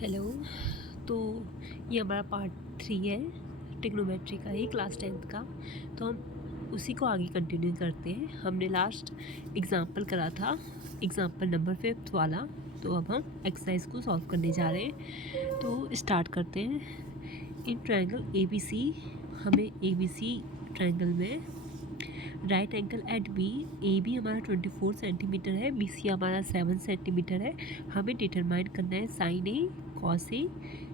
Hello. तो ये हमारा पार्ट 3 है ट्रिग्नोमेट्री का ही, क्लास 10th का। तो हम उसी को आगे कंटिन्यू करते हैं। हमने लास्ट एग्ज़ाम्पल करा था, एग्ज़ाम्पल नंबर 5 वाला। तो अब हम एक्सरसाइज को सॉल्व करने जा रहे हैं। तो स्टार्ट करते हैं। इन ट्रायंगल ABC, हमें ABC ट्रायंगल में right angle at B, A B हमारा 24 सेंटीमीटर है, बी सी हमारा 7 सेंटीमीटर है। हमें डिटरमाइन करना है साइन ए कॉस ए,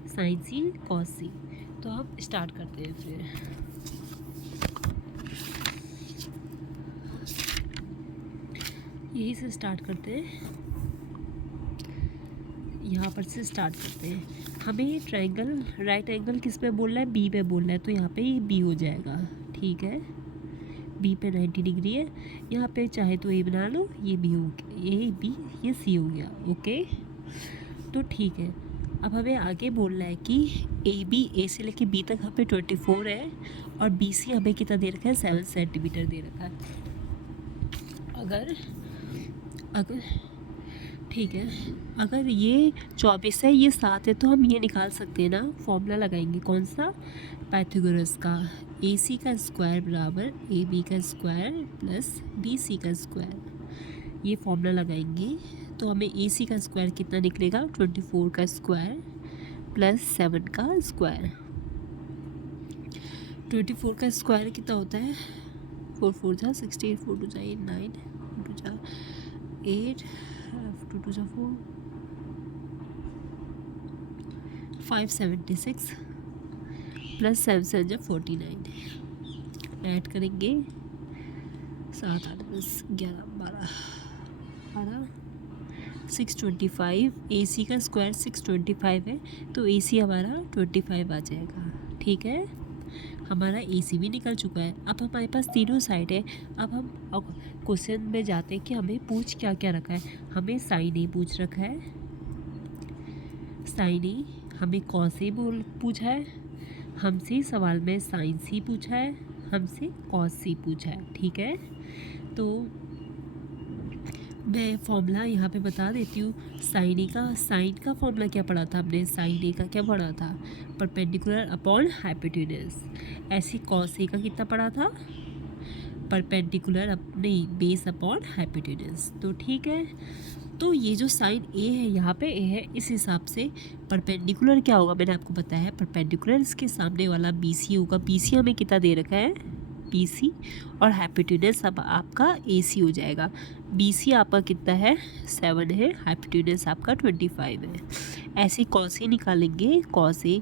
साइन सी कॉस सी। तो हम स्टार्ट करते हैं फिर। यही से स्टार्ट करते हैं, यहाँ पर से स्टार्ट करते हैं। हमें ट्रायंगल राइट एंगल किस पे बोलना है, बी पे बोलना है। तो यहाँ पे ये बी हो जाएगा, ठीक है। बी पे 90 डिग्री है। यहाँ पे चाहे तो ए बना लो, ये बी हो, ए बी ये सी हो गया, ओके। तो ठीक है, अब हमें आगे बोलना है कि ए बी, ए से लेके बी तक हमें 24 है और बी सी हमें कितना दे रखा है, 7 सेंटीमीटर दे रखा है। अगर अगर ठीक है, अगर ये 24 है, ये 7 है, तो हम ये निकाल सकते हैं ना, फॉर्मूला लगाएंगे कौन सा, पाइथागोरस का। ए सी का स्क्वायर बराबर ए बी का स्क्वायर प्लस बी सी का स्क्वायर, ये फॉर्मूला लगाएंगे। तो हमें ए सी का स्क्वायर कितना निकलेगा, 24 का स्क्वायर प्लस 7 का स्क्वायर। 24 का स्क्वायर कितना होता है, 4 4 जा 68, 4 2 जा 8, 9 2 जा 8, 2 2 जा 4, 576 प्लस 7 7 जा 49। ऐड करेंगे 7 8 10 11 12 625। ए सी का स्क्वायर 625 है, तो ए सी हमारा 25 आ जाएगा, ठीक है। हमारा ए सी भी निकल चुका है। अब हमारे पास तीनों साइड है। अब हम क्वेश्चन में जाते हैं कि हमें पूछ क्या क्या रखा है। हमें साइन ए पूछ रखा है, साइन ए। हमें कॉस ए पूछा है, हमसे सवाल में साइन सी पूछा है, हमसे कॉस सी पूछा है, ठीक है। तो मैं फॉर्मूला यहाँ पे बता देती हूँ। साइन का फॉर्मूला क्या पढ़ा था हमने, साइन ए का क्या पढ़ा था, परपेंडिकुलर अपॉन हाइपोटेन्यूज। ऐसे कॉस ए का कितना पढ़ा था, परपेंडिकुलर नहीं, बेस अपॉन हाइपोटेन्यूज। तो ठीक है, तो ये जो साइन ए है, यहाँ पे ए है, इस हिसाब से परपेंडिकुलर क्या होगा, मैंने आपको बताया है। परपेंडिकुलर इसके सामने वाला बी सी होगा। बी सी हमें कितना दे रखा है, बी सी, और हाइपोटेन्यूज अब आपका ए सी हो जाएगा। बी सी आपका कितना है, 7 है, हाइपोटेन्यूज आपका 25 है। ऐसे कॉस ए निकालेंगे, कॉस ए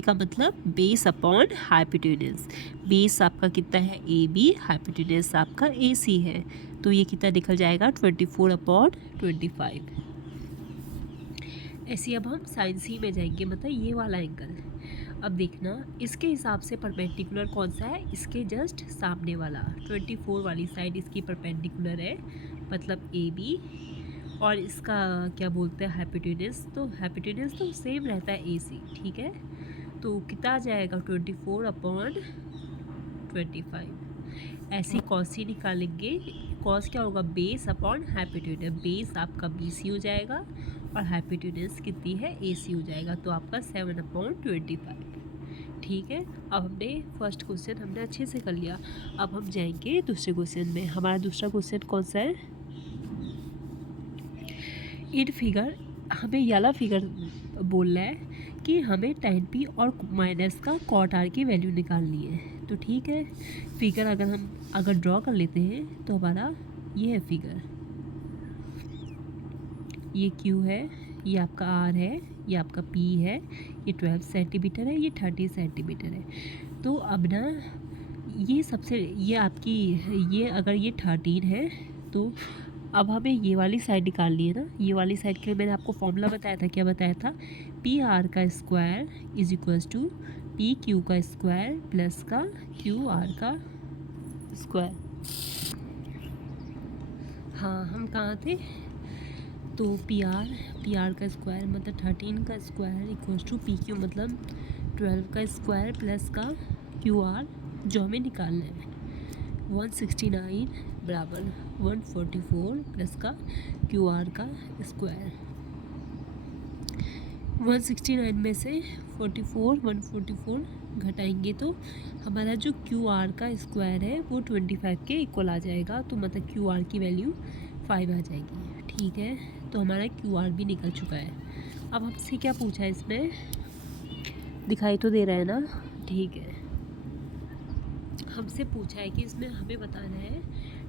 का मतलब बेस अपॉन हाइपोटेन्यूज। बेस आपका कितना है, ए बी, हाइपोटेन्यूज आपका ए सी है। तो ये कितना निकल जाएगा, 24/25। ऐसे अब हम साइन सी में जाएंगे, मतलब ये वाला एंगल। अब देखना इसके हिसाब से परपेंडिकुलर कौन सा है, इसके जस्ट सामने वाला 24 वाली साइड इसकी परपेंडिकुलर है, मतलब ए बी। और इसका क्या बोलते हैं, हाइपोटेन्यूज। तो हाइपोटेन्यूज तो सेम रहता है ए सी, ठीक है। तो कितना आ जाएगा, 24/25। ऐसे कॉस सी निकालेंगे। कॉस क्या होगा, बेस अपॉन हाइपोटेन्यूज। बेस आपका बी सी हो जाएगा और हाइपोटेन्यूज कितनी है, ए सी हो जाएगा। तो आपका 7/25, ठीक है। अब हमने फर्स्ट क्वेश्चन हमने अच्छे से कर लिया। अब हम जाएंगे दूसरे क्वेश्चन में। हमारा दूसरा क्वेश्चन कौन सा है, इन फिगर, हमें ये वाला फिगर बोलना है कि हमें tan p और माइनस का cot r की वैल्यू निकालनी है। तो ठीक है, फिगर अगर ड्रॉ कर लेते हैं तो हमारा ये है फिगर, ये q है, ये आपका r है, ये आपका p है, ये 12 सेंटीमीटर है, ये 30 सेंटीमीटर है। तो अब ना ये सबसे, ये आपकी, ये अगर ये 13 है, तो अब हमें ये वाली साइड निकालनी है ना। ये वाली साइड के लिए मैंने आपको फॉर्मूला बताया था, क्या बताया था, पी आर का square is equals to P Q का स्क्वायर प्लस का क्यू आर का स्क्वायर। हाँ, हम कहाँ थे, तो पी आर का स्क्वायर मतलब 13 का square equals to P Q मतलब 12 का स्क्वायर प्लस का क्यू आर, जो हमें निकालना है। 169 बराबर 144 प्लस का क्यू आर का स्क्वायर। 169 में से 144 घटाएंगे तो हमारा जो क्यू आर का स्क्वायर है वो 25 के इक्वल आ जाएगा। तो मतलब क्यू आर की वैल्यू 5 आ जाएगी। ठीक है, तो हमारा क्यू आर भी निकल चुका है। अब हमसे क्या पूछा है इसमें, दिखाई तो दे रहा है ना। ठीक है, हमसे पूछा है कि इसमें हमें बताना है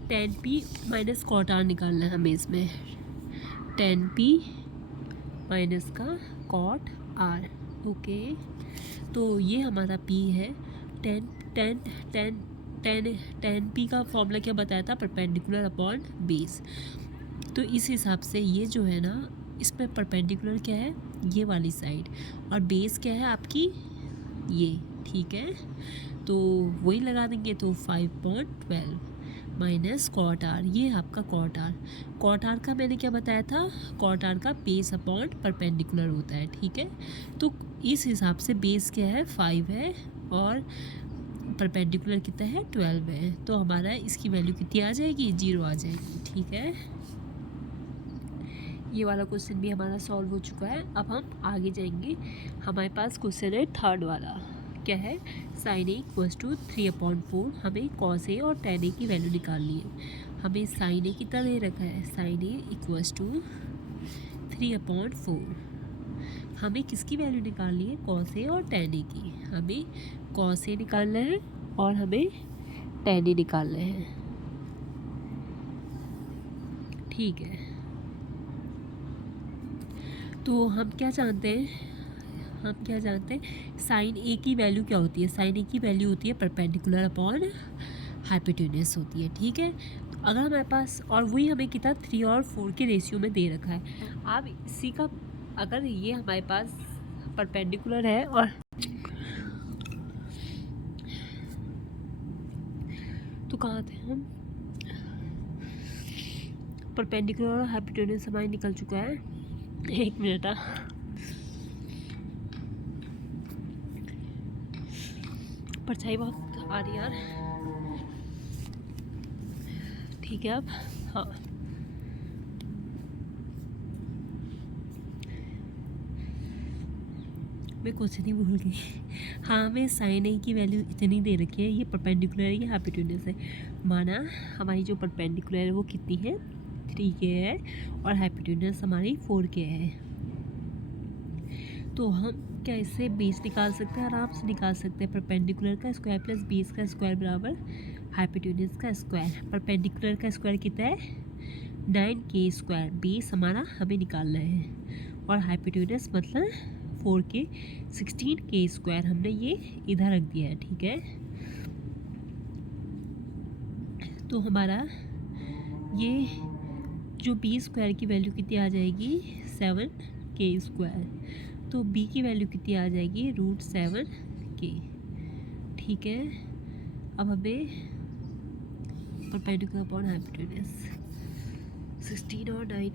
tan p minus cot R निकालना है हमें इसमें। tan p माइनस का कॉट आर। ओके, तो ये हमारा p है। tan tan tan tan tan p का फॉर्मूला क्या बताया था, परपेंडिकुलर अपॉन बेस। तो इस हिसाब से ये जो है ना, इस पर परपेंडिकुलर क्या है, ये वाली साइड, और बेस क्या है आपकी ये। ठीक है, तो वही लगा देंगे। तो 5.12 माइनस कॉट आर, ये आपका कॉट आर। कॉट आर का मैंने क्या बताया था, कॉट आर का बेस अपॉन परपेंडिकुलर होता है। ठीक है, तो इस हिसाब से बेस क्या है 5 है और परपेंडिकुलर कितना है 12 है। तो हमारा इसकी वैल्यू कितनी आ जाएगी, 0 आ जाएगी। ठीक है, ये वाला क्वेश्चन भी हमारा सॉल्व हो चुका है। अब हम आगे जाएंगे। हमारे पास क्वेश्चन है थर्ड वाला, क्या है, sin a इक्वल्स टू 3/4। हमें cos a और tan a की वैल्यू निकालनी है। हमें sin a कितना दे रखा है, sin a इक्वल्स टू 3/4। हमें किसकी वैल्यू निकालनी है, cos a और tan a की। हमें cos a निकालना है और हमें tan a निकालना है। ठीक है, तो हम क्या जानते हैं, साइन ए की वैल्यू क्या होती है, साइन ए की वैल्यू होती है परपेंडिकुलर अपॉन हाइपोटेन्यूस होती है। ठीक है, तो अगर हमारे पास, और वही हमें कितना 3 और 4 के रेशियो में दे रखा है। अब इसी का, अगर ये हमारे पास परपेंडिकुलर है और तो कहाँ थे हम, परपेंडिकुलर और हाइपोटेन्यूस हमारे निकल चुका है। एक मिनट, परछाई बहुत आ रही यार। ठीक है, अब हाँ, मैं क्वेश्चन ही भूल गई। हाँ, हमें साइन ए की वैल्यू इतनी दे रखी है, ये परपेंडिकुलर है, ये हाइपोटेन्यूस है। माना हमारी जो परपेंडिकुलर है वो कितनी है, 3 के है, और हाइपोटेन्यूस हमारी 4 के है। तो हम क्या इससे बेस निकाल सकते हैं, आराम से निकाल सकते हैं। परपेंडिकुलर का स्क्वायर प्लस बेस का स्क्वायर बराबर हाइपोटेन्यूस का स्क्वायर। परपेंडिकुलर का स्क्वायर कितना है, 9 के स्क्वायर। बेस हमारा हमें निकालना है और हाइपोटेन्यूस मतलब 4 के 16 के स्क्वायर। हमने ये इधर रख दिया है। ठीक है, तो हमारा ये जो बी स्क्वायर की वैल्यू कितनी आ जाएगी, 7 के स्क्वायर। तो b की वैल्यू कितनी आ जाएगी, √7 के। ठीक है, अब हमें परपेंडिकुलर अपॉन हाइपोटेन्यूस 16 और 9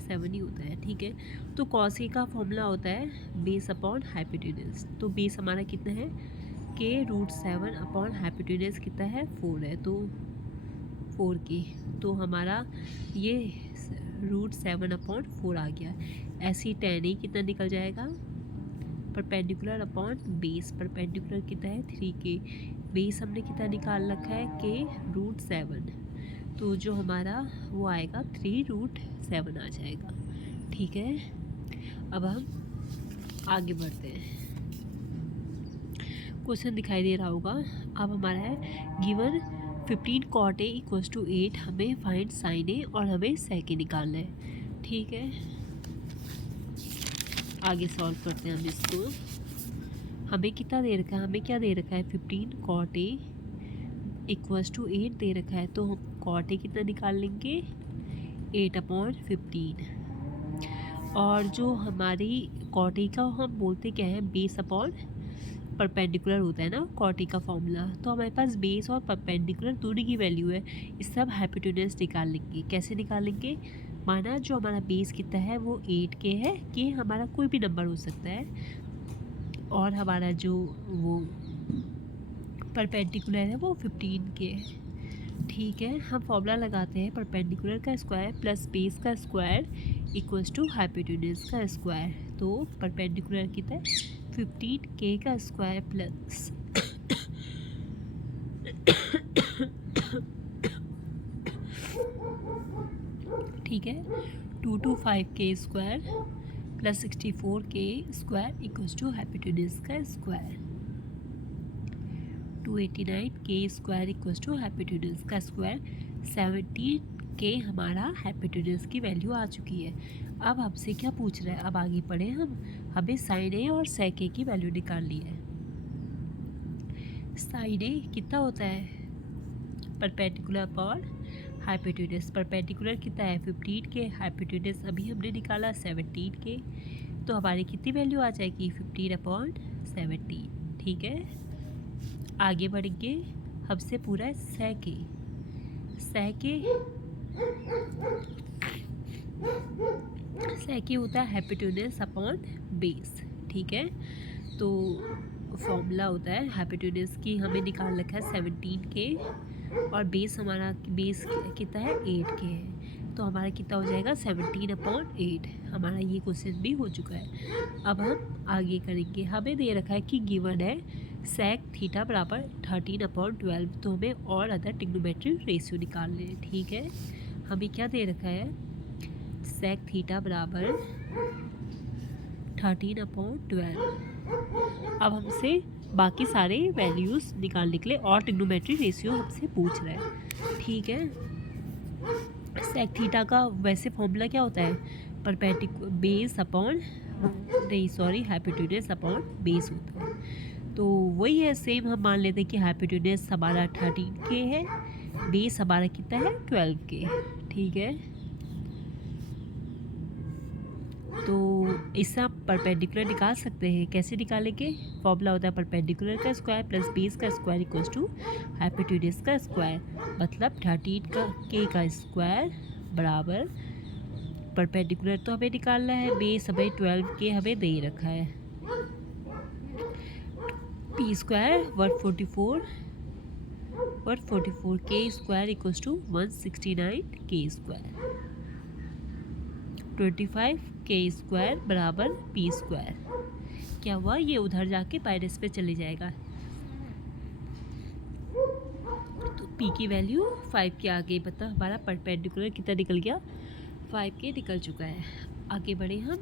7 ही होता है। ठीक है, तो cos a का फॉर्मूला होता है बेस अपॉन हाइपोटेन्यूस। तो बेस हमारा कितना है, के √7 अपॉन हाइपोटेन्यूस कितना है, 4 है, तो 4 की। तो हमारा ये √7/4 आ गया। ऐसे ही tan a कितना निकल जाएगा, परपेंडिकुलर अपॉन बेस। परपेंडिकुलर कितना है 3 के, बेस हमने कितना निकाल रखा है, के √7। तो जो हमारा वो आएगा 3√7 आ जाएगा। ठीक है, अब हम आगे बढ़ते हैं। क्वेश्चन दिखाई दे रहा होगा। अब हमारा है given 15 cot a equals to 8। हमें फाइंड साइन ए और हमें sec a निकालना है। ठीक है, आगे सॉल्व करते हैं हम इसको। हमें कितना दे रखा है, हमें क्या दे रखा है, 15 cot a इक्वल्स टू 8 दे रखा है। तो हम cot a कितना निकाल लेंगे, 8/15। और जो हमारी cot a का हम बोलते क्या है, बेस अपॉन परपेंडिकुलर होता है ना cot a का फॉर्मूला। तो हमारे पास बेस और परपेंडिकुलर दोनों की वैल्यू है, इस सब हाइपोटेन्यूस निकाल लेंगे। कैसे निकालेंगे, माना जो हमारा बेस कितना है वो 8 के है, कि हमारा कोई भी नंबर हो सकता है, और हमारा जो वो परपेंडिकुलर है वो 15 के है। ठीक है, हम फॉर्मूला लगाते हैं परपेंडिकुलर का स्क्वायर प्लस बेस का स्क्वायर इक्वल्स टू हाइपोटेन्यूज का स्क्वायर। तो परपेंडिकुलर कितना है 15k का स्क्वायर प्लस ठीक है 225k square plus 64k square equals to hypotenuse का square. 289k square equals to hypotenuse का स्क्वायर। 17k हमारा हाइपोटेन्यूज की वैल्यू आ चुकी है। अब हमसे क्या पूछ रहा है, अब आगे पढ़े हम, हमें साइन ए और सेक ए की वैल्यू निकालनी है। साइन ए कितना होता है परपेंडिकुलर अपॉन हाइपोटेन्यूज। परपेंडिकुलर कितना है 15k, हाइपोटेन्यूज अभी हमने निकाला 17k, तो हमारी कितनी वैल्यू आ जाएगी 15/17। ठीक है, आगे बढ़ेंगे, हमसे पूरा है सेक ए। सेक ए होता है हाइपोटेन्यूज अपॉन बेस। ठीक है, तो फॉर्मूला होता है हाइपोटेन्यूज की हमें निकाल रखा है 17k और बेस हमारा बेस कितना है 8k है, तो हमारा कितना हो जाएगा 17/8। हमारा ये क्वेश्चन भी हो चुका है। अब हम आगे करेंगे, हमें दे रखा है कि गिवन है सेक थीटा बराबर 13/12, तो हमें और अदर ट्रिग्नोमेट्रिक रेशियो निकालने हैं। ठीक है, हमें क्या दे रखा है सेक थीटा बराबर 13/12। अब हमसे बाकी सारे वैल्यूज़ निकालने के लिए और ट्रिग्नोमेट्रिक रेशियो हमसे पूछ रहा है। ठीक है, सेक थीटा का वैसे फॉर्मूला क्या होता है base upon hypotenuse upon base होता है। तो वही है सेम, हम मान लेते हैं कि हाइपोटेन्यूज हमारा 13k है, बेस हमारा कितना है 12k। ठीक है, तो इससे आप परपेंडिकुलर निकाल सकते हैं। कैसे निकालेंगे, फॉर्मूला होता है परपेंडिकुलर का स्क्वायर प्लस बेस का स्क्वायर इक्वल्स टू हाइपोटेन्यूज का स्क्वायर, मतलब 13k का स्क्वायर बराबर परपेंडिकुलर तो हमें निकालना है, बेस हमें 12k हमें दे रखा है, p square 144k square equals to 169k square. 25k square बराबर p स्क्वायर। क्या हुआ, ये उधर जाके माइनस पे चले जाएगा, तो p की वैल्यू 5 के आ गई। बता हमारा परपेंडिकुलर कितना निकल गया 5k निकल चुका है। आगे बढ़े हम,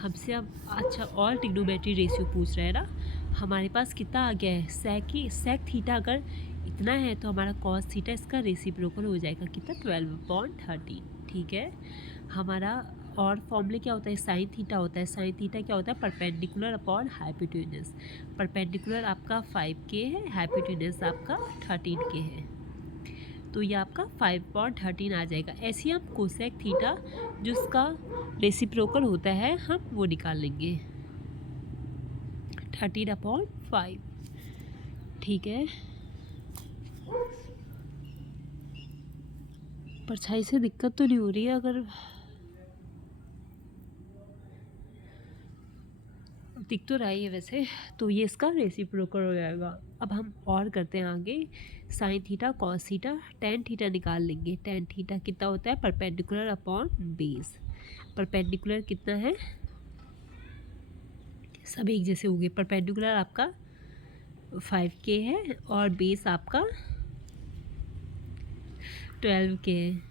हमसे अब अच्छा और ट्रिग्नोमेट्री रेशियो पूछ रहा है ना। हमारे पास कितना आ गया है सेक थीटा अगर इतना है तो हमारा कॉस थीटा इसका रेसिप्रोकल हो जाएगा कितना 12/13। ठीक है, हमारा और फॉर्मूले क्या होता है साइन थीटा होता है। साइन थीटा क्या होता है परपेंडिकुलर अपॉन हाइपोटेन्यूज। परपेंडिकुलर आपका 5k है, हाइपोटेन्यूज आपका 13k है, तो ये आपका 5/13 आ जाएगा। ऐसे ही हम कोसेक थीटा जिसका रेसिप्रोकल होता है हम वो निकाल लेंगे 13/5। ठीक है, परछाई से दिक्कत तो नहीं हो रही है, अगर दिख तो रहा ही है वैसे, तो ये इसका रेसिप्रोकल हो जाएगा। अब हम और करते हैं आगे, sine theta cos theta tan theta निकाल लेंगे। टेन थीटा कितना होता है परपेंडिकुलर अपॉन बेस। परपेंडिकुलर कितना है, सब एक जैसे हो गए। परपेंडिकुलर आपका 5k है और बेस आपका 12k है।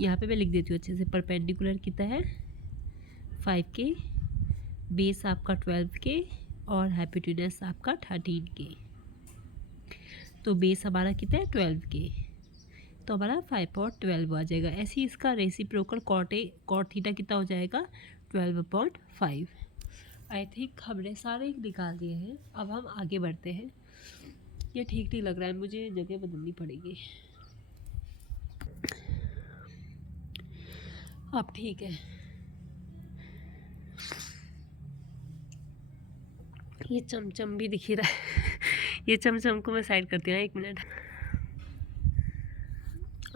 यहाँ पे मैं लिख देती हूँ अच्छे से, परपेंडिकुलर कितना है 5k, बेस आपका 12k और हाइपोटेन्यूज आपका 13k। तो बेस हमारा कितना है 12k, तो हमारा 5/12 आ जाएगा। ऐसे ही इसका रेसिप्रोकल कॉट थीटा कितना हो जाएगा 12/5। आई थिंक हमने सारे निकाल दिए हैं। अब हम आगे बढ़ते हैं। ये ठीक नहीं लग रहा है, मुझे जगह बदलनी पड़ेगी। अब ठीक है, ये चमचम भी दिख ही रहा है ये चमचम को मैं साइड करती हूँ 1 मिनट।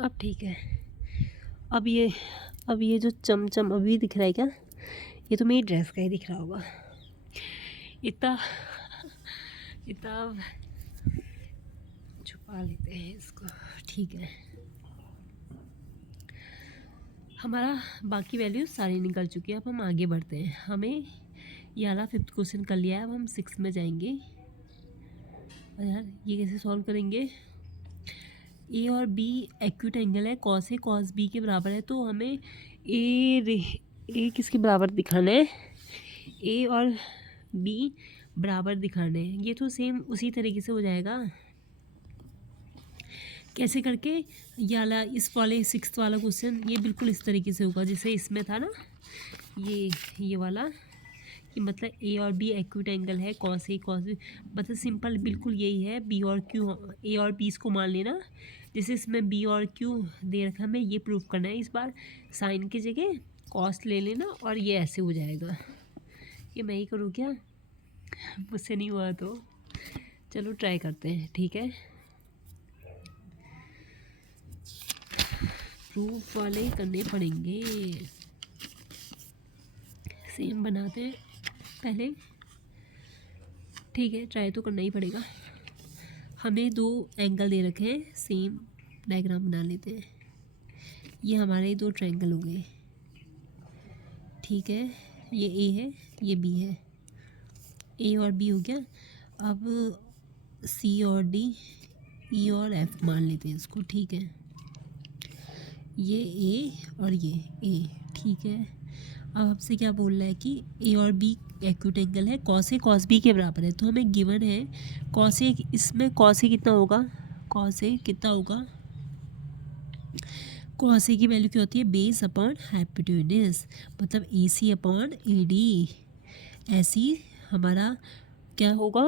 अब ठीक है, अब ये जो चमचम अभी दिख रहा है क्या, ये तो मेरी ड्रेस का ही दिख रहा होगा। इतना छुपा लेते हैं इसको। ठीक है, हमारा बाकी वैल्यू सारी निकल चुकी है। अब हम आगे बढ़ते हैं। हमें ये वाला 5th क्वेश्चन कर लिया है। अब हम 6 में जाएंगे। और यार ये कैसे सॉल्व करेंगे? ए और बी एक्यूट एंगल है, कॉस ए कॉस बी के बराबर है, तो हमें ए किसके बराबर दिखाना है? ए और बी बराबर दिखाने हैं। ये तो सेम उसी तरीके से हो जाएगा। कैसे करके? ये वाला इस वाले 6th वाला क्वेश्चन ये बिल्कुल इस तरीके से होगा जैसे इसमें था ना, ये वाला, कि मतलब ए और बी एक्यूट एंगल है, कॉस ए कॉस बी, मतलब सिंपल बिल्कुल यही है। बी और क्यू, ए और बी इसको मान लेना। जैसे इसमें बी और क्यू दे रखा, हमें ये प्रूफ करना है। इस बार साइन की जगह कॉस ले लेना और ये ऐसे हो जाएगा। ये मैं ही करूँ क्या? मुझसे नहीं हुआ तो चलो ट्राई करते हैं, ठीक है। प्रूफ वाले करने पड़ेंगे। सेम बनाते हैं पहले, ठीक है। ट्राई तो करना ही पड़ेगा। हमें 2 एंगल दे रखे हैं, सेम डायग्राम बना लेते हैं। ये हमारे 2 ट्रायंगल हो गए, ठीक है। ये ए है, ये बी है। ए और बी हो गया। अब सी और डी, ई और एफ मान लेते हैं इसको, ठीक है। ये ए और ये ए, ठीक है। अब आपसे क्या बोल रहा है कि ए और बी एक्यूट एंगल है, कॉस ए कॉस बी के बराबर है। तो हमें गिवन है कॉस ए, इसमें कॉस ए कितना होगा? कॉस ए कितना होगा? कॉस ए की वैल्यू क्या होती है? बेस अपॉन हाइपोटेन्यूज, मतलब ए सी अपॉन ए डी। ऐसी हमारा क्या होगा?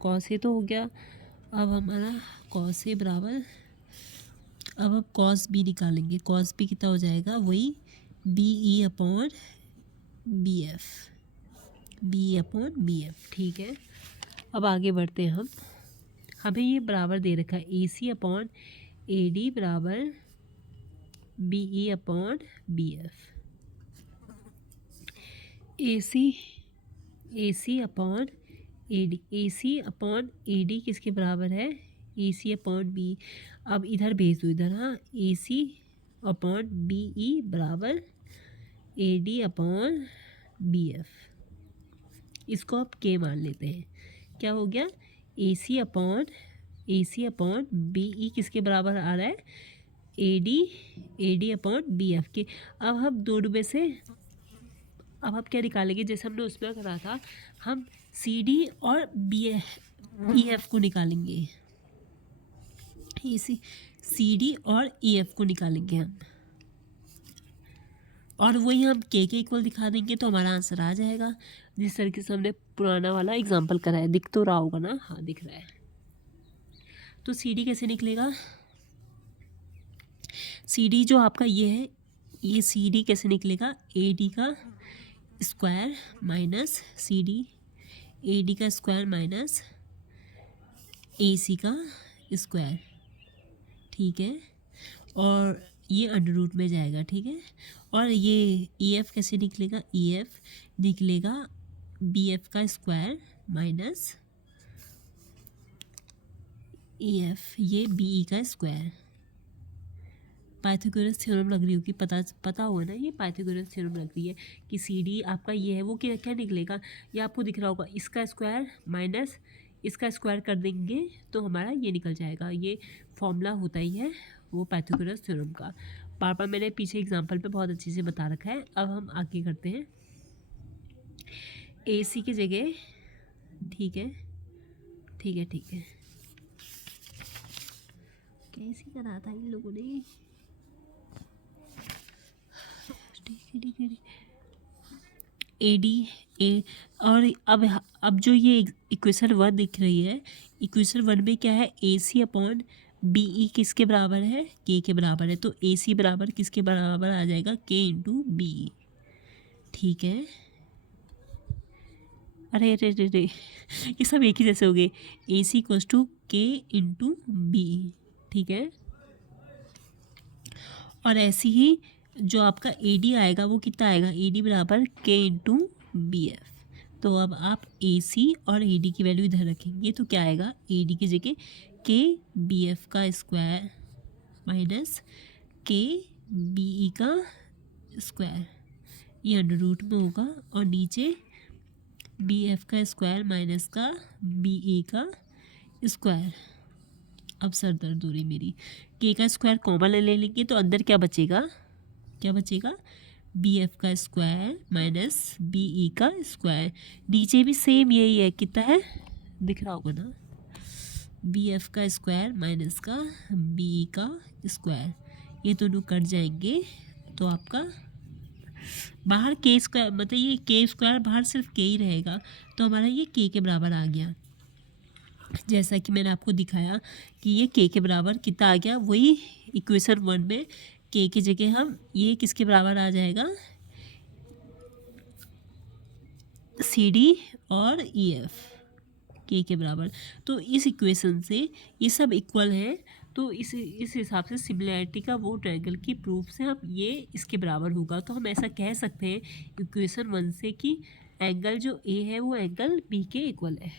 कॉस ए तो हो गया। अब हमारा कॉस ए बराबर, अब कॉस बी निकालेंगे। कॉस बी कितना हो जाएगा? वही B E upon B F, B upon B F, ठीक है। अब आगे बढ़ते हैं हम। हमें ये बराबर दे रखा है A C upon A D बराबर B E upon B F. A C upon A D, A C upon A D किसके बराबर है? A C upon B. अब इधर भेज दो इधर, हाँ। ए सी अपॉन बी ई बराबर A D upon B F. इसको आप के मान लेते हैं। क्या हो गया? ए सी अपॉन बी ई किसके बराबर आ रहा है? A D upon B F के। अब हम दोनों में से अब आप क्या निकालेंगे? जैसे हमने उसमें करा था, हम सी डी और बी ई एफ को निकालेंगे। सी डी और ई एफ को निकालेंगे हम, और वही हम के इक्वल दिखा देंगे तो हमारा आंसर आ जाएगा। जिस तरीके से हमने पुराना वाला एग्जाम्पल करा है। दिख तो रहा होगा ना? हाँ दिख रहा है। तो सी डी कैसे निकलेगा? सी डी जो आपका ये है, ये सी डी कैसे निकलेगा? ए डी का square minus C D, A D का स्क्वायर माइनस ए सी का स्क्वायर, ठीक है। और ये अंडर रूट में जाएगा, ठीक है। और ये ई एफ कैसे निकलेगा? ई एफ निकलेगा बी एफ का स्क्वायर माइनस ई एफ, ये बी ई का स्क्वायर। पाइथागोरस थ्योरम लग रही होगी, पता होगा ना, ये पाइथागोरस थ्योरम लग रही है कि सी डी आपका ये है, वो क्या निकलेगा? ये आपको दिख रहा होगा, इसका स्क्वायर माइनस इसका स्क्वायर कर देंगे तो हमारा ये निकल जाएगा। ये फॉर्मूला होता ही है वो पाइथागोरस थ्योरम का। बार मैंने पीछे एग्जाम्पल पे बहुत अच्छे से बता रखा है। अब हम आगे करते हैं। ए सी की जगह, ठीक है कैसे करा था इन लोगों ने? ठीक है। ए डी ए, और अब जो ये इक्वेशन 1 दिख रही है, इक्वेशन 1 में क्या है? ए सी अपॉन बी ई किसके बराबर है? के के बराबर है। तो ए सी बराबर किसके बराबर आ जाएगा? के इंटू बी, ठीक है। अरे ये सब एक ही जैसे हो गए। ए सी इक्वल्स टू के इंटू बी, ठीक है। और ऐसी ही जो आपका ए डी आएगा वो कितना आएगा? ए डी बराबर के इंटू बी एफ। तो अब आप ए सी और ए डी की वैल्यू इधर रखेंगे तो क्या आएगा? ए डी की जगह के बी एफ का स्क्वायर माइनस के बी ई का स्क्वायर, ये अंडर रूट में होगा, और नीचे बी एफ का स्क्वायर माइनस का बी ए का स्क्वायर। अब सर दर्द हो रही मेरी। के का स्क्वायर कॉमन ले लेंगे तो अंदर क्या बचेगा, क्या बचेगा, बी एफ का स्क्वायर माइनस बी ई का स्क्वायर। नीचे भी सेम यही है, कितना है दिख रहा होगा ना, बी एफ का स्क्वायर माइनस का बी ई का स्क्वायर। ये दोनों कट जाएंगे तो आपका बाहर के स्क्वायर, मतलब ये के स्क्वायर बाहर सिर्फ के ही रहेगा, तो हमारा ये के बराबर आ गया। जैसा कि मैंने आपको दिखाया कि ये के बराबर कितना आ गया, वही इक्वेशन 1 में के की जगह हम ये किसके बराबर आ जाएगा, सी डी और ई एफ के बराबर। तो इस इक्वेशन से ये सब इक्वल है, तो इस हिसाब से सिमिलैरिटी का वो ट्रायंगल की प्रूफ से हम ये इसके बराबर होगा। तो हम ऐसा कह सकते हैं इक्वेशन 1 से कि एंगल जो ए है वो एंगल बी के इक्वल है।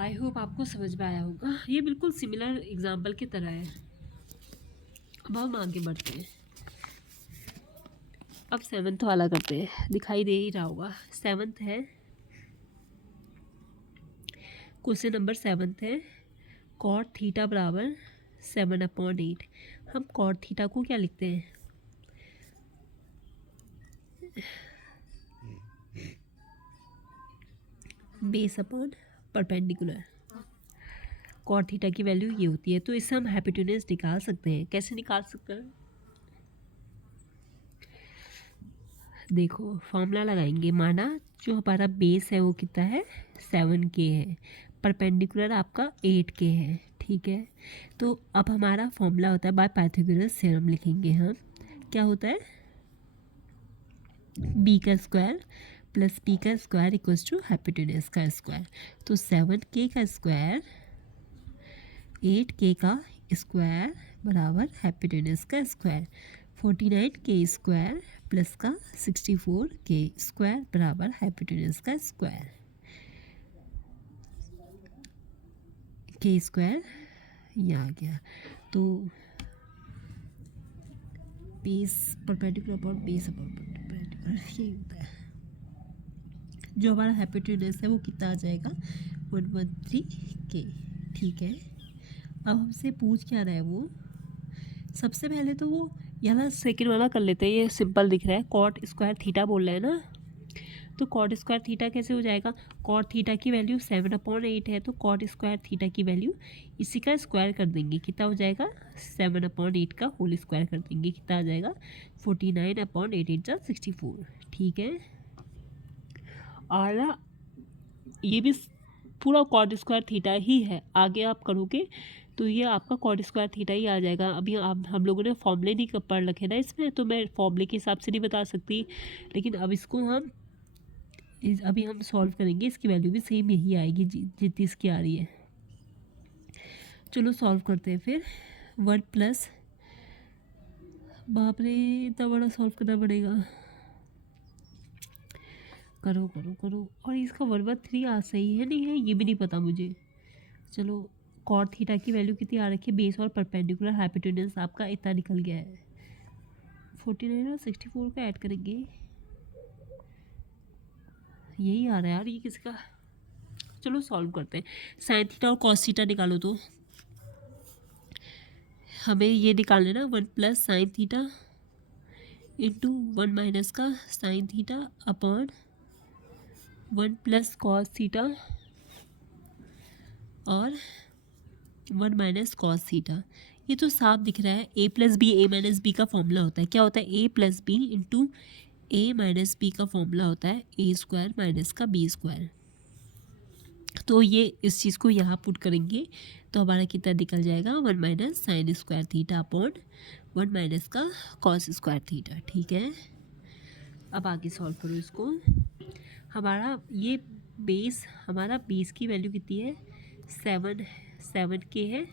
आई होप आपको समझ में आया होगा, ये बिल्कुल सिमिलर एग्जाम्पल की तरह है। अब हम आगे बढ़ते हैं। अब 7th वाला करते हैं, दिखाई दे ही रहा होगा। 7th है, क्वेश्चन नंबर 7 है, कॉट थीटा बराबर 7/8। हम कॉट थीटा को क्या लिखते हैं, base upon perpendicular. Cot theta की वैल्यू ये होती है, तो इससे हम हाइपोटेन्यूज निकाल सकते हैं। कैसे निकाल सकते हैं, देखो फॉर्मूला लगाएंगे। माना जो हमारा बेस है वो कितना है, 7K है, परपेंडिकुलर आपका 8K है, ठीक है। तो अब हमारा फॉर्मूला होता है, बाय पाइथागोरस थ्योरम लिखेंगे हम। क्या होता है, बी का स्क्वायर प्लस पी का स्क्वायर इक्वल्स टू हाइपोटेन्यूज का स्क्वायर। तो 7K का स्क्वायर 8K का स्क्वायर बराबर हाइपोटेन्यूज का स्क्वायर। 49K स्क्वायर प्लस का 64K स्क्वायर बराबर हाइपोटेन्यूज का स्क्वायर। के स्क्वायर ये आ गया। तो base perpendicular upon base upon perpendicular यही होता है। जो हमारा हाइपोटेन्यूज है वो कितना आ जाएगा, 113K, ठीक है। अब हमसे पूछ क्या रहा है वो, सबसे पहले तो वो यहाँ सेकेंड वाला कर लेते हैं, ये सिंपल दिख रहा है, कॉट स्क्वायर थीटा बोल रहा है ना, तो कॉट स्क्वायर थीटा कैसे हो जाएगा, कॉट थीटा की वैल्यू 7/8 है, तो कॉट स्क्वायर थीटा की वैल्यू इसी का स्क्वायर कर देंगे, कितना हो जाएगा, 7/8 का होल स्क्वायर कर देंगे, कितना आ जाएगा, 49/8 64, ठीक है। और ये भी पूरा कॉट स्क्वायर थीटा ही है, आगे आप करोगे तो ये आपका कॉट स्क्वायर थीटा ही आ जाएगा। अभी हम लोगों ने फॉर्मूले नहीं पढ़ रखे ना इसमें, तो मैं फॉर्मूले के हिसाब से नहीं बता सकती, लेकिन अब इसको हम अभी हम सॉल्व करेंगे, इसकी वैल्यू भी सेम यही आएगी जितनी इसकी आ रही है। चलो सॉल्व करते हैं फिर। 1 प्लस, बाप रे इतना बड़ा सॉल्व करना पड़ेगा, करो करो करो। और इसका 1/3 आ सही है नहीं है ये भी नहीं पता मुझे। चलो कॉट थीटा की वैल्यू कितनी आ रखी है, बेस और परपेंडिकुलर हाइपोटेन्यूज आपका इतना निकल गया है। 49 और 64 का ऐड करेंगे, यही आ रहा है यार, ये किसका। चलो सॉल्व करते हैं। साइन थीटा और कॉस थीटा निकालो, तो हमें ये निकाल लेना 1 plus sine theta into 1 minus का sine theta upon 1 plus cos theta और 1 माइनस कॉस थीटा। ये तो साफ दिख रहा है, ए प्लस बी ए माइनस बी का फॉर्मूला होता है। क्या होता है, ए प्लस बी इंटू ए माइनस बी का फॉर्मूला होता है ए स्क्वायर माइनस का बी स्क्वायर। तो ये इस चीज़ को यहाँ पुट करेंगे तो हमारा कितना निकल जाएगा, 1 minus sine square theta upon 1 minus का कॉस स्क्वायर थीटा, ठीक है। अब आगे सॉल्व करो इसको। हमारा ये हमारा बेस की वैल्यू कितनी है, 7K है,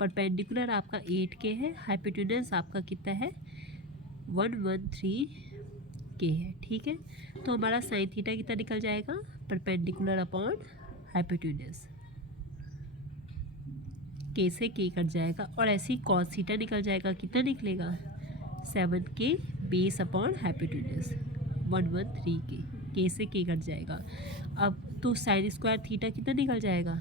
परपेंडिकुलर आपका 8K है, हाइपोटेन्यूज आपका कितना है, 113K है, ठीक है। तो हमारा साइन थीटा कितना निकल जाएगा, परपेंडिकुलर अपॉन हाइपोटेन्यूज, के से के कट जाएगा और ऐसे ही कॉस थीटा निकल जाएगा। कितना निकलेगा 7k बेस अपॉन हाइपोटेन्यूज 113 के से के कट जाएगा। अब तो साइन स्क्वायर थीटा कितना निकल जाएगा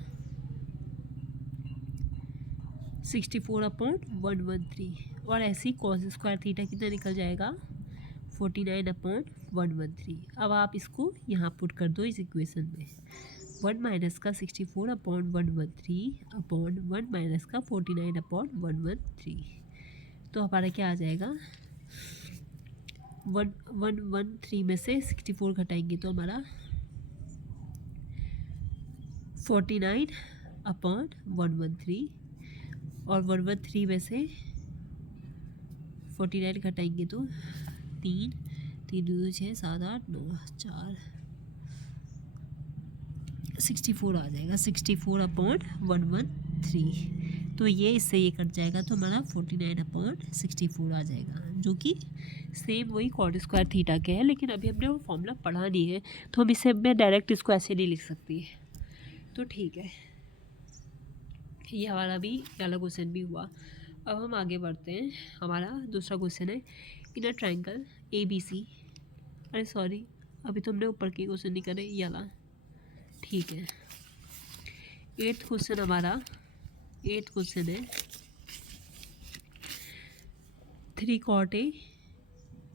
64 अपॉन 113 और ऐसे ही कॉस स्क्वायर थीटा कितना निकल जाएगा 49 अपॉन 113। अब आप इसको यहाँ पुट कर दो इस इक्वेशन में। 1 माइनस का 64 अपॉन 113 अपॉन 1 माइनस का 49 अपॉन 113, तो हमारा क्या आ जाएगा 113 में से 64 घटाएंगे तो हमारा 49 अपॉन 113 और 113 में से 49 घटाएंगे तो 3 2 6 7 8 9 4 64 आ जाएगा। 64 अपॉन 113, तो ये इससे ये कट जाएगा तो हमारा 49 अपॉन 64 आ जाएगा, जो कि सेम वही कॉट स्क्वायर थीटा के है। लेकिन अभी हमने वो फॉर्मूला पढ़ा नहीं है तो हम इसे मैं डायरेक्ट इसको ऐसे नहीं लिख सकती, तो ठीक है। ये हमारा भी वाला क्वेश्चन भी हुआ। अब हम आगे बढ़ते हैं। हमारा दूसरा क्वेश्चन है इन अ ट्रायंगल ABC। अरे सॉरी, अभी तो हमने ऊपर के क्वेश्चन नहीं करे, ये वाला ठीक है। 8th क्वेश्चन हमारा 8th क्वेश्चन है 3 cot A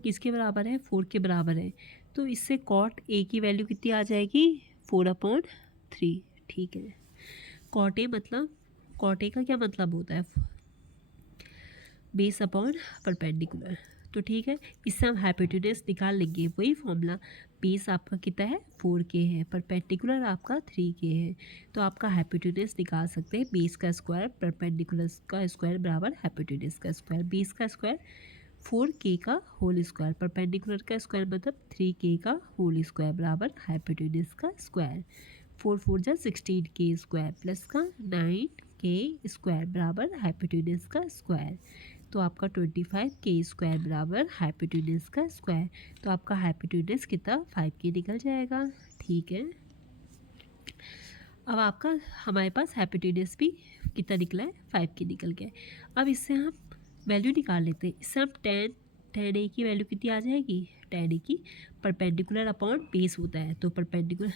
किसके बराबर है 4 के बराबर है। तो इससे cot A की वैल्यू कितनी आ जाएगी 4/3, ठीक है। cot A मतलब cot A का क्या मतलब होता है बेस अपॉन परपेंडिकुलर, तो ठीक है। इससे हम हाइपोटेन्यूज निकाल लेंगे, वही फॉर्मूला। बेस आपका कितना है 4k है, परपेंडिकुलर आपका 3k है, तो आपका हाइपोटेन्यूज निकाल सकते हैं। बेस का स्क्वायर परपेंडिकुलर का स्क्वायर बराबर हाइपोटेन्यूज का स्क्वायर। बेस का स्क्वायर 4k का होल स्क्वायर, परपेंडिकुलर का स्क्वायर मतलब 3k का होल स्क्वायर बराबर हाइपोटेन्यूज का स्क्वायर। 4 4 जा 16k स्क्वायर प्लस का 9k स्क्वायर बराबर हाइपोटेन्यूज का स्क्वायर, तो आपका 25k स्क्वायर बराबर हाइपोटेन्यूज का स्क्वायर। तो आपका हाइपोटेन्यूज कितना 5k निकल जाएगा, ठीक है। अब आपका हमारे पास हाइपोटेन्यूज भी कितना निकला है 5k निकल गया। अब इससे हम वैल्यू निकाल लेते हैं। इससे हम tan A की वैल्यू कितनी आ जाएगी, tan A की परपेंडिकुलर अपॉन बेस होता है, तो परपेंडिकुलर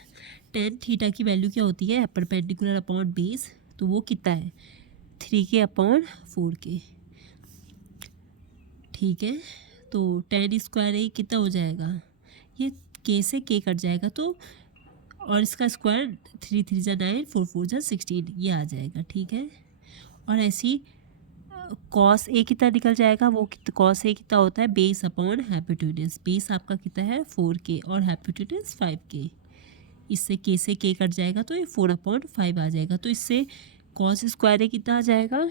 tan थीटा की वैल्यू क्या होती है परपेंडिकुलर अपॉन बेस, तो वो कितना है 3k अपॉन 4k, ठीक है। तो tan स्क्वायर A कितना हो जाएगा, ये k से k कट जाएगा तो, और इसका स्क्वायर 3 3 जा 9 4 4 जा 16 ये आ जाएगा, ठीक है। और ऐसी कॉस ए कितना निकल जाएगा, वो कॉस ए कितना होता है बेस अपॉन हाइपोटेन्यूज। बेस आपका कितना है 4k और हाइपोटेन्यूज 5k, इससे k से k कट जाएगा तो ये 4/5 आ जाएगा। तो इससे कॉस स्क्वायर ए कितना आ जाएगा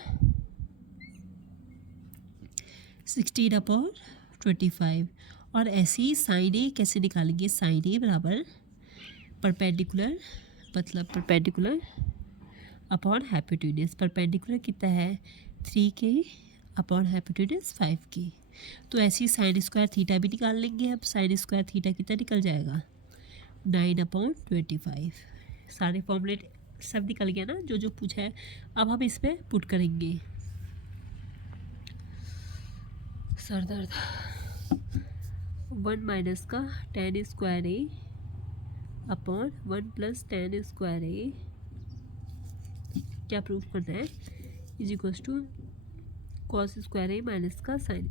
16/25। और ऐसे ही साइन ए कैसे निकालेंगे, साइन ए बराबर परपेंडिकुलर मतलब परपेंडिकुलर अपॉन हाइपोटेन्यूज। परपेंडिकुलर कितना है 3k अपॉन हाइपोटेन्यूज 5k, तो ऐसे ही साइन स्क्वायर थीटा भी निकाल लेंगे। अब साइन स्क्वायर थीटा कितना निकल जाएगा 9/25। सारे फॉर्मूले सब निकल गया ना जो जो पूछा है। अब हम इसमें पुट करेंगे। सर दर्द 1 माइनस का tan square A upon 1 plus tan square A क्या प्रूफ करना है is equals to cos square A minus का साइन।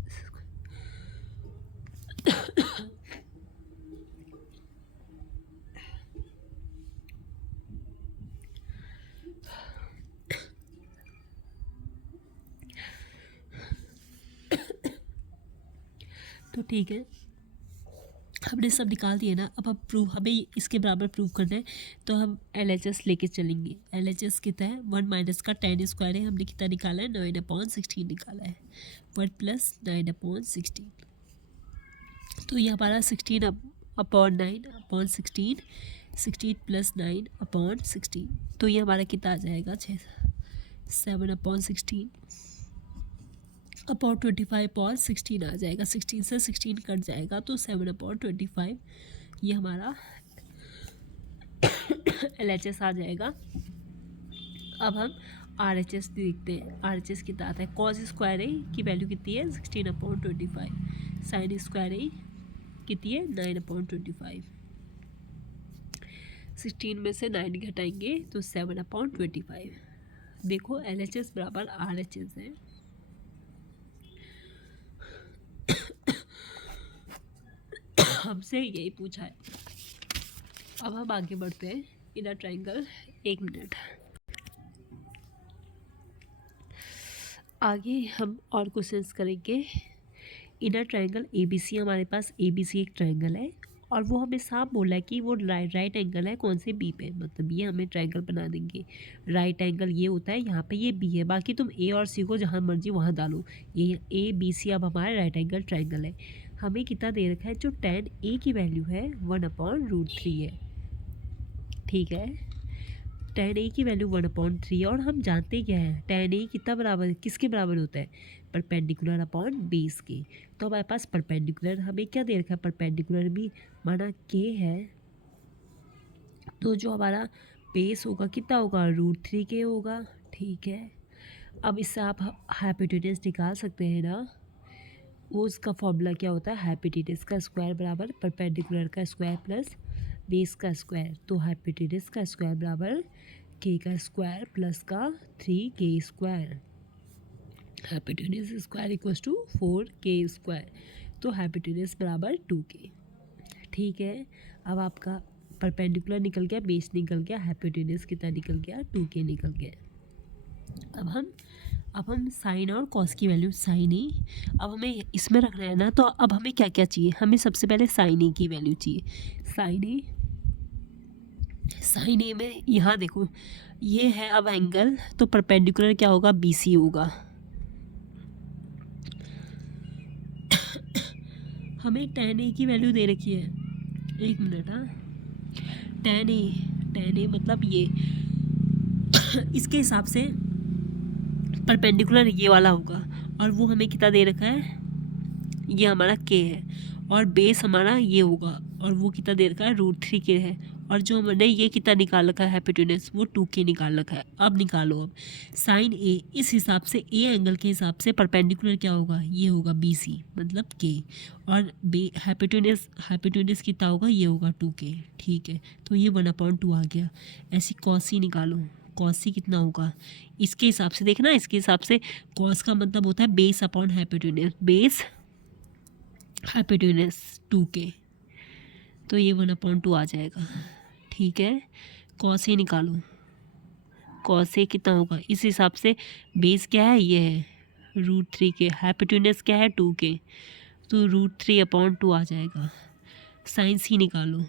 तो ठीक है, हमने सब निकाल दिए ना। अब प्रूफ हमें इसके बराबर प्रूफ करना है, तो हम LHS लेके चलेंगे। LHS कितना है 1 माइनस का tan स्क्वायर है, हमने कितना निकाला है 9/16 निकाला है। 1 प्लस 9/16, तो ये हमारा 16/9/16 16 प्लस 9/16, तो ये हमारा कितना आ जाएगा 7/16 अपॉन 25/16 आ जाएगा। 16 से 16 कट जाएगा तो 7/25 ये हमारा LHS आ जाएगा। अब हम RHS देखते हैं, RHS कितना आता है। कॉस स्क्वायर ए की वैल्यू कितनी है 16/25, साइन स्क्वायर ए कितनी है 9/25। 16 में से 9 घटाएंगे तो 7/25। देखो LHS बराबर RHS है। हमसे यही पूछा है। अब हम आगे बढ़ते हैं इनर ट्रायंगल। 1 मिनट आगे हम और क्वेश्चंस करेंगे। इनर ट्रायंगल ABC, हमारे पास ABC एक ट्रायंगल है और वो हमें साफ बोला है कि वो राइट एंगल है कौन से B पे, मतलब ये हमें ट्रायंगल बना देंगे। राइट एंगल ये होता है, यहाँ पे ये B है, बाकी तुम A और C को जहाँ मर्जी वहाँ डालो। ये ABC अब हमारा राइट एंगल ट्रायंगल है। हमें कितना दे रखा है, जो tan A की वैल्यू है 1/√3 है, ठीक है। tan A की वैल्यू 1/3 और हम जानते क्या है tan A कितना बराबर है, किसके बराबर होता है, परपेंडिकुलर अपॉन बेस के। तो हमारे पास परपेंडिकुलर हमें क्या दे रखा है, परपेंडिकुलर भी माना k है, तो जो हमारा बेस होगा कितना होगा √3 होगा, ठीक है। अब इससे आप हाइपोटेनस निकाल सकते हैं ना, वो उसका फॉर्मूला क्या होता है, हाइपोटेनस का स्क्वायर बराबर परपेंडिकुलर का स्क्वायर प्लस बेस का स्क्वायर। तो हाइपोटेनस का स्क्वायर बराबर k का स्क्वायर प्लस का 3k square. Hypotenuse square equals to 4k square. तो हाइपोटेनस बराबर 2k, ठीक है। अब आपका परपेंडिकुलर निकल गया, बेस निकल गया, हाइपोटेनस कितना निकल गया 2k निकल गया। अब हम साइन और कॉस की वैल्यू, साइन ए अब हमें इसमें रखना है ना, तो अब हमें क्या क्या चाहिए, हमें सबसे पहले साइन ए की वैल्यू चाहिए। साइन ए में यहाँ देखो ये है अब एंगल, तो परपेंडिकुलर क्या होगा BC होगा। हमें tan A की वैल्यू दे रखी है, 1 मिनट, हाँ। tan A मतलब ये इसके हिसाब से परपेंडिकुलर ये वाला होगा, और वो हमें कितना दे रखा है, ये हमारा k है, और बेस हमारा ये होगा, और वो कितना दे रखा है √3k है, और जो हमने ये कितना निकाल रखा है हाइपोटेनस, वो 2k निकाल रखा है। अब निकालो, अब साइन A इस हिसाब से A एंगल के हिसाब से परपेंडिकुलर क्या होगा, ये होगा BC मतलब k, और हाइपोटेनस कितना होगा, ये होगा 2k, ठीक है। तो ये 1/2 आ गया। ऐसी कॉस C निकालो, कॉस C कितना होगा, इसके हिसाब से देखना, इसके हिसाब से कॉस का मतलब होता है base upon hypotenuse, base hypotenuse 2k, तो ये 1/2 आ जाएगा, ठीक है। कॉस A निकालो, कॉस A कितना होगा, इस हिसाब से बेस क्या है, ये है √3k, हाइपोटेनस क्या है 2k, तो √3/2 आ जाएगा। साइन C निकालो,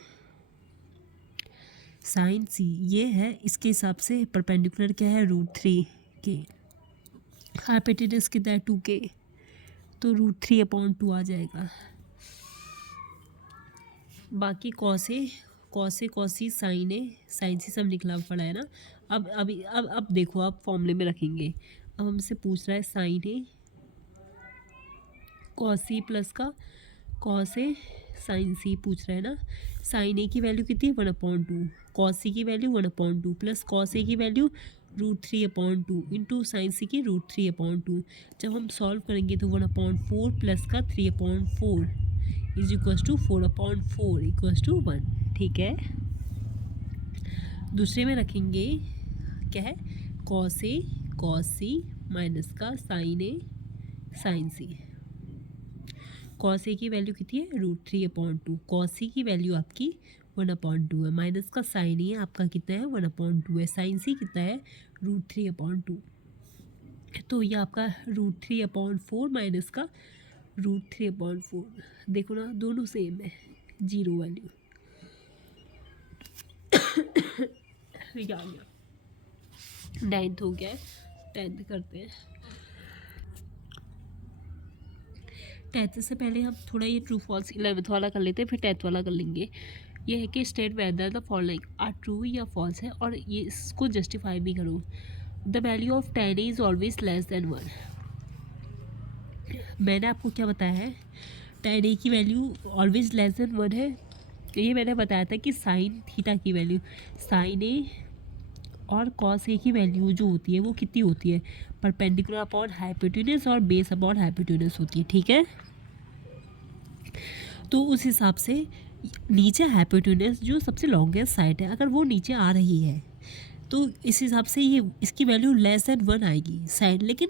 साइन C ये है, इसके हिसाब से परपेंडिकुलर क्या है √3k, हाइपोटेनस कितना है 2k, तो √3/2 आ जाएगा। बाकी cos A cos C sine C सब निकला पड़ा है ना। अब देखो, आप फॉर्मूले में रखेंगे। अब हमसे पूछ रहा है sine A cos C plus का कॉस A साइन C पूछ रहा है ना। साइन A की वैल्यू कितनी है 1/2, कॉस C की वैल्यू 1/2 प्लस कॉस A की वैल्यू √3/2 इंटू साइन C की √3/2। जब हम सॉल्व करेंगे तो 1/4 प्लस का 3/4 is equals to 4/4 equals to 1, ठीक है। दूसरे में रखेंगे क्या है, कॉस C माइनस का sine A sine C। Cos A की वैल्यू कितनी है √3/2, कॉस C की वैल्यू आपकी 1/2 है, माइनस का साइन A आपका कितना है 1/2 है, साइन C कितना है √3/2। तो ये आपका √3/4 माइनस का √3/4, देखो ना दोनों सेम है, 0 वैल्यू। ये आ गया, 9th हो गया है, 10th करते हैं। 10th से पहले हम थोड़ा ये ट्रू फॉल्स 11th वाला कर लेते हैं, फिर 10th वाला कर लेंगे। ये है कि state whether the following are true या फॉल्स है, और ये इसको जस्टिफाई भी करो। The value of tan A is always less than 1। मैंने आपको क्या बताया है, tan A की वैल्यू ऑलवेज लेस देन 1 है। ये मैंने बताया था कि साइन थीटा की वैल्यू, साइन A और कॉस ए की वैल्यू जो होती है वो कितनी होती है, परपेंडिकुलर अपॉन हाइपोटेन्यूज और बेस अपॉन हाइपोटेन्यूज होती है, ठीक है। तो उस हिसाब से नीचे हाइपोटेन्यूज जो सबसे लॉन्गेस्ट साइड है, अगर वो नीचे आ रही है तो इस हिसाब से ये इसकी वैल्यू लेस देन 1 आएगी साइड। लेकिन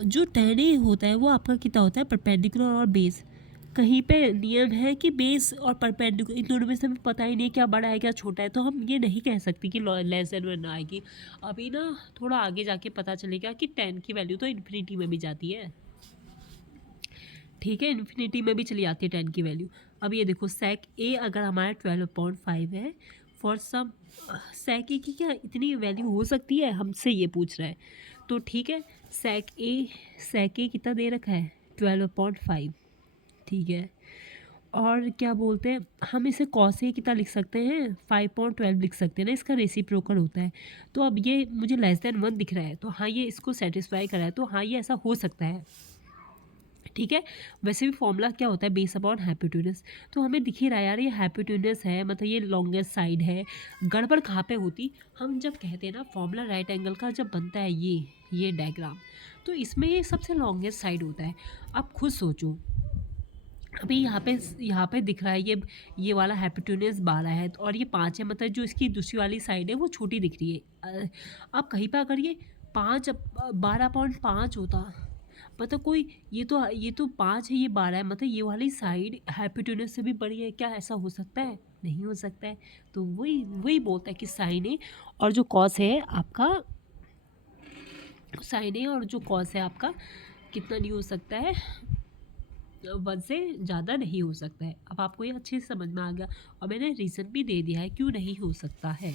जो tan A होता है वो आपका कितना होता है, परपेंडिकुलर और बेस। कहीं पे नियम है कि बेस और परपेंडिकुलर इन दोनों में से हमें पता ही नहीं क्या बड़ा है क्या छोटा है, तो हम ये नहीं कह सकते कि लेस देन 1 आएगी। अभी ना थोड़ा आगे जाके पता चलेगा कि tan की वैल्यू तो इन्फिनिटी में भी जाती है, ठीक है, इन्फिनिटी में भी चली जाती है tan की वैल्यू। अब ये देखो sec A अगर हमारा 12/5 है, फॉर सम sec A की क्या इतनी वैल्यू हो सकती है, हमसे ये पूछ रहा है। तो ठीक है, sec A कितना दे रखा है 12/5, ठीक है। और क्या बोलते हैं हम इसे cos A कितना लिख सकते हैं, 5/12 लिख सकते हैं ना, इसका रेसिप्रोकल होता है। तो अब ये मुझे लेस देन 1 दिख रहा है, तो हाँ ये इसको सेटिस्फाई कर रहा है, तो हाँ ये ऐसा हो सकता है, ठीक है। वैसे भी फॉर्मूला क्या होता है, बेस अपॉन हाइपोटेन्यूज। तो हमें दिख ही रहा है यार ये हाइपोटेन्यूज है, मतलब ये लॉन्गेस्ट साइड है। गड़बड़ कहाँ पे होती, हम जब कहते हैं ना फॉर्मूला राइट एंगल का जब बनता है ये डायग्राम, तो इसमें ये सबसे लॉन्गेस्ट साइड होता है। अब खुद सोचो, अभी यहाँ पे दिख रहा है ये वाला हाइपोटेन्यूज 12 है और ये 5 है, मतलब जो इसकी दूसरी वाली साइड है वो छोटी दिख रही है। अब कहीं पर अगर ये 12/5 होता, मतलब कोई ये तो 5 है, ये 12 है, मतलब ये वाली साइड हाइपोटेन्यूज से भी बड़ी है, क्या ऐसा हो सकता है, नहीं हो सकता है। तो वही वही बोलता है कि साइन ए और जो कॉस है आपका, साइन ए और जो कॉस है आपका कितना नहीं हो सकता है, 1 से ज़्यादा नहीं हो सकता है। अब आपको ये अच्छे से समझ में आ गया और मैंने रीज़न भी दे दिया है क्यों नहीं हो सकता है,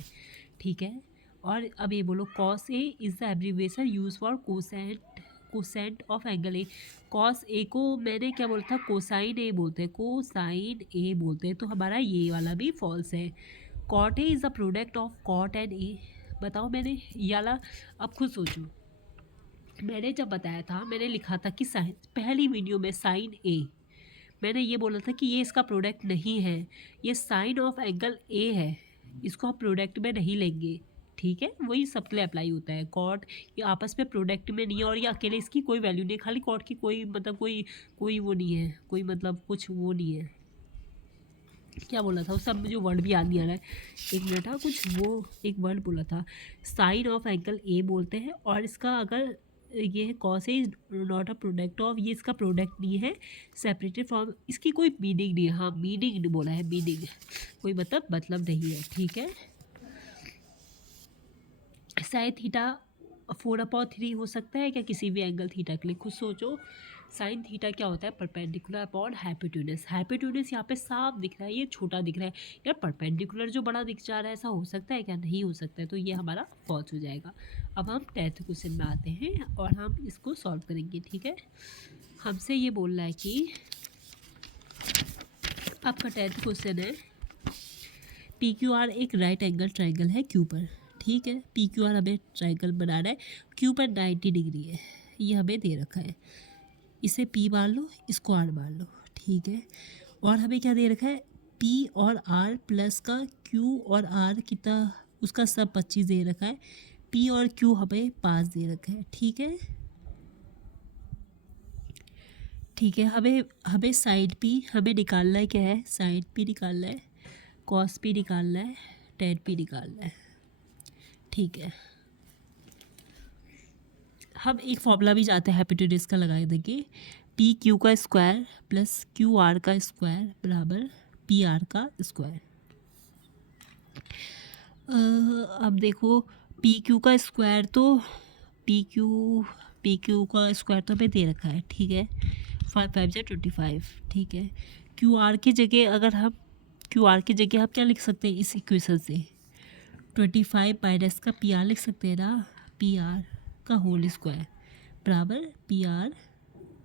ठीक है। और अब ये बोलो cos A is the abbreviation use for cosine of angle A. Cos A को मैंने क्या बोला था, कोसाइन ए बोलते हैं, कोसाइन ए बोलते हैं, तो हमारा ये वाला भी फॉल्स है। Cot A is the product of cot and A. बताओ मैंने ये वाला, अब खुद सोचो, मैंने जब बताया था मैंने लिखा था कि साइन, पहली वीडियो में साइन ए, मैंने ये बोला था कि ये इसका प्रोडक्ट नहीं है, ये साइन ऑफ एंगल ए है, इसको आप प्रोडक्ट में नहीं लेंगे, ठीक है। वही सबके लिए अप्लाई होता है, कॉट ये आपस में प्रोडक्ट में नहीं है और ये अकेले इसकी कोई वैल्यू नहीं है, खाली कॉट की कोई मतलब कोई वो नहीं है, कोई मतलब कुछ वो नहीं है। क्या बोला था उस सब, मुझे वर्ड भी याद नहीं आ रहा है, एक मिनट, हाँ कुछ वो एक वर्ड बोला था, साइन ऑफ एंगल ए बोलते हैं। और इसका अगर ये है cos A is not a product of, ये इसका प्रोडक्ट नहीं है, सेपरेटेड फ्रॉम, इसकी कोई मीनिंग नहीं है, हाँ मीनिंग नहीं बोला है, मीनिंग कोई मतलब नहीं है, ठीक है। साइन थीटा 4/3 हो सकता है क्या किसी भी एंगल थीटा के लिए, खुद सोचो। साइन थीटा क्या होता है, परपेंडिकुलर अपॉन हाइपोटेन्यूज। हाइपोटेन्यूज यहाँ पे साफ दिख रहा है, ये छोटा दिख रहा है यार, परपेंडिकुलर जो बड़ा दिख जा रहा है, ऐसा हो सकता है क्या, नहीं हो सकता है, तो ये हमारा फॉल्स हो जाएगा। अब हम 10th क्वेश्चन में आते हैं और हम इसको सॉल्व करेंगे, ठीक है। हमसे ये बोल रहा है कि आपका 10th क्वेश्चन है, पी क्यू आर एक राइट एंगल ट्राइंगल है क्यू पर, ठीक है। पी क्यू आर हमें ट्राइंगल बना रहा है, क्यू पर 90 डिग्री है, ये हमें दे रखा है। इसे P मान लो, इसको R मान लो, ठीक है। और हमें क्या दे रखा है, P और R प्लस का Q और R कितना, उसका सब 25 दे रखा है। P और Q हमें 5 दे रखा है, ठीक है, ठीक है। हमें साइड P हमें निकालना है, क्या है साइड P निकालना है, कॉस P निकालना है, टेन P निकालना है, ठीक है। हम एक फॉर्मूला भी जाते हैं हाइपोटेन्यूज का लगा देंगे, पी क्यू का स्क्वायर प्लस क्यू आर का स्क्वायर बराबर पी आर का स्क्वायर। अब देखो पी क्यू का स्क्वायर, तो पी क्यू का स्क्वायर तो हमें दे रखा है, ठीक है, 5×5 = 25, ठीक है। क्यू आर की जगह अगर हम क्या लिख सकते हैं इस इक्वेशन से, 25 माइनस का पी आर लिख सकते हैं ना, पी आर का होल स्क्वायर बराबर पी आर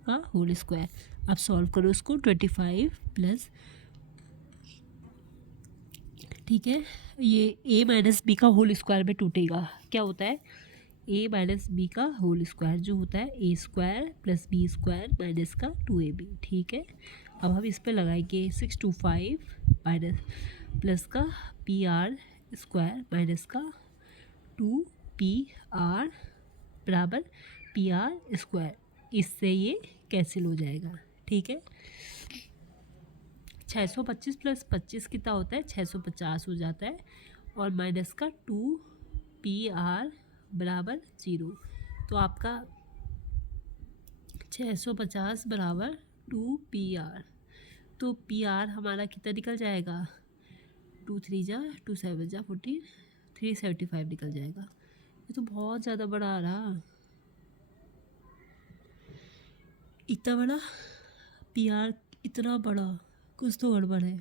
का होल स्क्वायर। अब सॉल्व करो उसको, 25 प्लस, ठीक है, ये a माइनस बी का होल स्क्वायर में टूटेगा, क्या होता है a माइनस बी का होल स्क्वायर जो होता है a square plus B square minus का 2ab, ठीक है। अब हम इस पे लगाएंगे 625 माइनस प्लस का पी आर स्क्वायर माइनस का 2PR बराबर PR²। इससे ये कैंसिल हो जाएगा, ठीक है। 625 + 25 कितना होता है, 650 हो जाता है, और माइनस का 2PR बराबर 0। तो आपका 650 बराबर 2PR, तो PR हमारा कितना निकल जाएगा, 2 3 जा 2 7 जा 14, 375 निकल जाएगा। ये तो बहुत ज़्यादा बड़ा आ रहा, इतना बड़ा PR, इतना बड़ा, कुछ तो गड़बड़ है।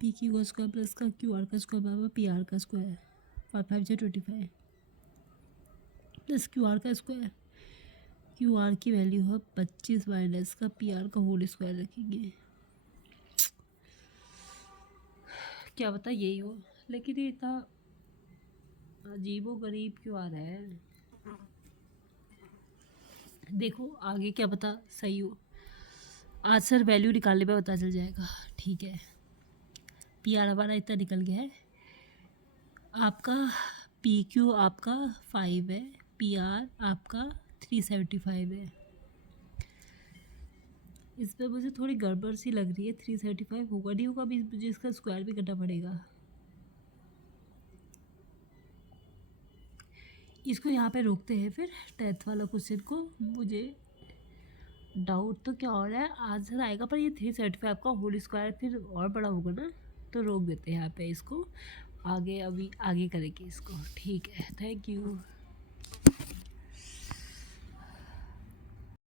PQ का स्क्वायर प्लस का QR का स्क्वायर बराबर PR का स्क्वायर, 5 5 जा 25 प्लस QR का स्क्वायर। QR की वैल्यू है 25 माइनस का PR का होल स्क्वायर रखेंगे। क्या पता यही हो, लेकिन ये इतना अजीबो गरीब क्यों आ रहा है। देखो आगे क्या पता सही हो, आज सर वैल्यू निकालने पे पता चल जाएगा, ठीक है। PR हमारा इतना निकल गया है, आपका PQ आपका 5 है, PR आपका 375 है। इस पर मुझे थोड़ी गड़बड़ सी लग रही है, 375 होगा नहीं होगा, अभी मुझे इसका स्क्वायर भी करना पड़ेगा। इसको यहाँ पे रोकते हैं, फिर 10th वाला क्वेश्चन को। मुझे डाउट तो क्या हो रहा है, आंसर आएगा पर ये 375 का होल स्क्वायर फिर और बड़ा होगा ना, तो रोक देते हैं यहाँ पे इसको, आगे अभी आगे करेंगे इसको, ठीक है। Thank you.